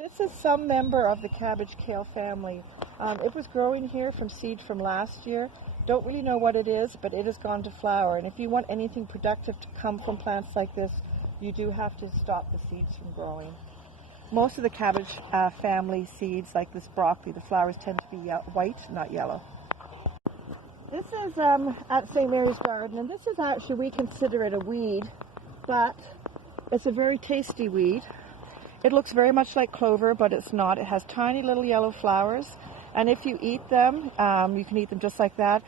This is some member of the cabbage kale family. It was growing here from seed from last year. Don't really know what it is, but it has gone to flower. And if you want anything productive to come from plants like this, you do have to stop the seeds from growing. Most of the cabbage family seeds, like this broccoli, the flowers tend to be white, not yellow. This is at St. Mary's Garden, and this is actually, we consider it a weed, but it's a very tasty weed. It looks very much like clover, but it's not. It has tiny little yellow flowers, and if you eat them, you can eat them just like that.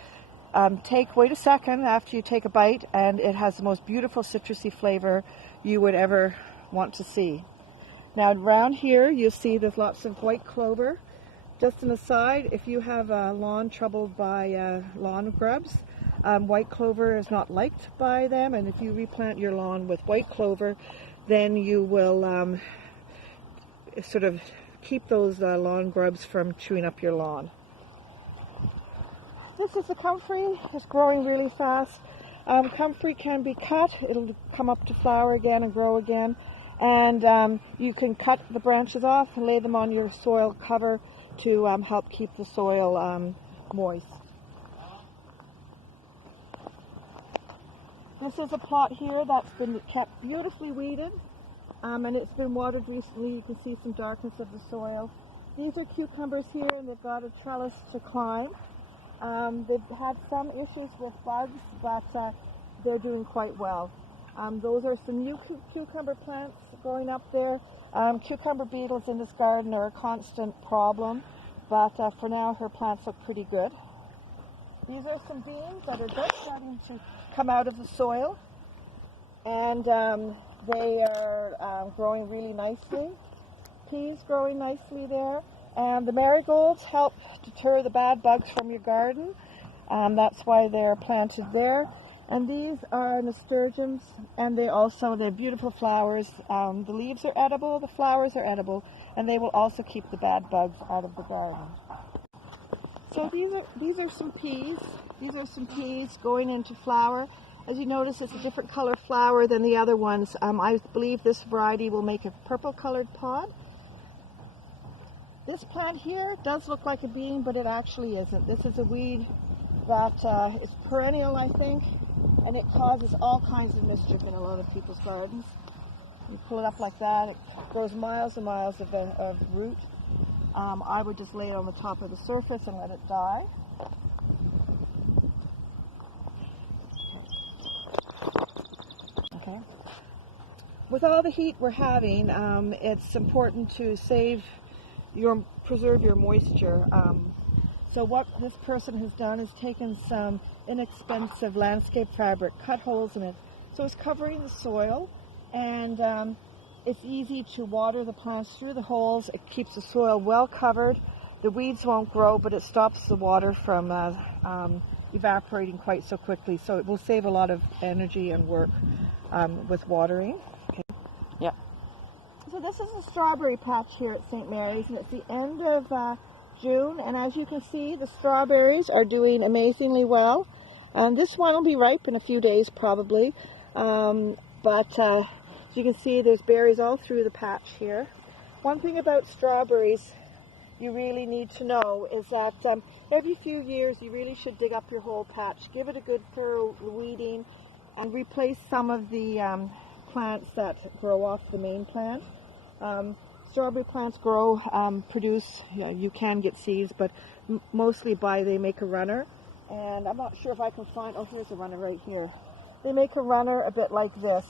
Wait a second after you take a bite, and it has the most beautiful citrusy flavor you would ever want to see. Now around here, you'll see there's lots of white clover. Just an aside, if you have a lawn troubled by lawn grubs, white clover is not liked by them, and if you replant your lawn with white clover, then you will sort of keep those lawn grubs from chewing up your lawn. This is the comfrey. It's growing really fast. Comfrey can be cut. It'll come up to flower again and grow again. And you can cut the branches off and lay them on your soil cover to help keep the soil moist. This is a plot here that's been kept beautifully weeded, and it's been watered recently. You can see some darkness of the soil. These are cucumbers here, and they've got a trellis to climb. They've had some issues with bugs, but they're doing quite well. Those are some new cucumber plants growing up there. Cucumber beetles in this garden are a constant problem, but for now her plants look pretty good. These are some beans that are just starting to come out of the soil, and they are growing really nicely. Peas growing nicely there, and the marigolds help deter the bad bugs from your garden. That's why they're planted there. And these are nasturtiums, and they're beautiful flowers. The leaves are edible, the flowers are edible, and they will also keep the bad bugs out of the garden. So these are some peas. These are some peas going into flower. As you notice, it's a different color flower than the other ones. I believe this variety will make a purple colored pod. This plant here does look like a bean, but it actually isn't. This is a weed that is perennial, I think, and it causes all kinds of mischief in a lot of people's gardens. You pull it up like that, it grows miles and miles of root. I would just lay it on the top of the surface and let it die. Okay. With all the heat we're having, it's important to preserve your moisture. So what this person has done is taken some inexpensive landscape fabric, cut holes in it, so it's covering the soil, and it's easy to water the plants through the holes. It keeps the soil well covered. The weeds won't grow, but it stops the water from evaporating quite so quickly, so it will save a lot of energy and work with watering. Okay. Yep. So this is a strawberry patch here at St. Mary's, and it's the end of June, and as you can see, the strawberries are doing amazingly well, and this one will be ripe in a few days probably, but as you can see, there's berries all through the patch here. One thing about strawberries you really need to know is that every few years you really should dig up your whole patch, give it a good thorough weeding, and replace some of the plants that grow off the main plant. Strawberry plants produce, you can get seeds, but mostly they make a runner. And I'm not sure if I can find, oh, here's a runner right here. They make a runner a bit like this.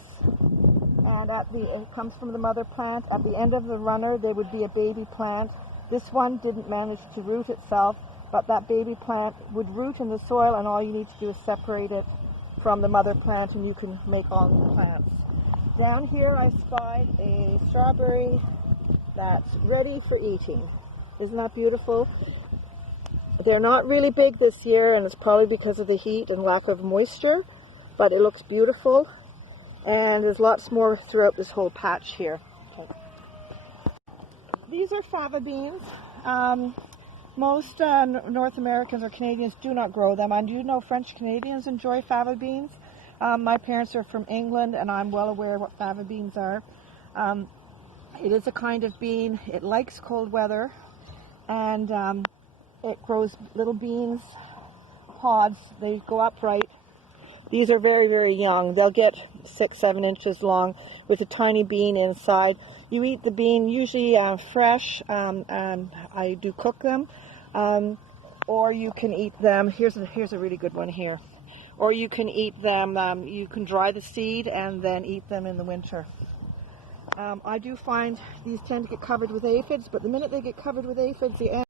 And it comes from the mother plant. At the end of the runner, there would be a baby plant. This one didn't manage to root itself, but that baby plant would root in the soil, and all you need to do is separate it from the mother plant, and you can make all the plants. Down here, I spied a strawberry that's ready for eating. Isn't that beautiful? They're not really big this year, and it's probably because of the heat and lack of moisture, but it looks beautiful, and there's lots more throughout this whole patch here. Okay. These are fava beans. Most North Americans or Canadians do not grow them. I do know French Canadians enjoy fava beans. My parents are from England, and I'm well aware what fava beans are. It is a kind of bean. It likes cold weather, and it grows little beans, pods. They go upright. These are very, very young. They'll get 6-7 inches long with a tiny bean inside. You eat the bean usually fresh. I do cook them, or you can eat them. Here's a really good one here. Or you can eat them. You can dry the seed and then eat them in the winter. I do find these tend to get covered with aphids, but the minute they get covered with aphids, the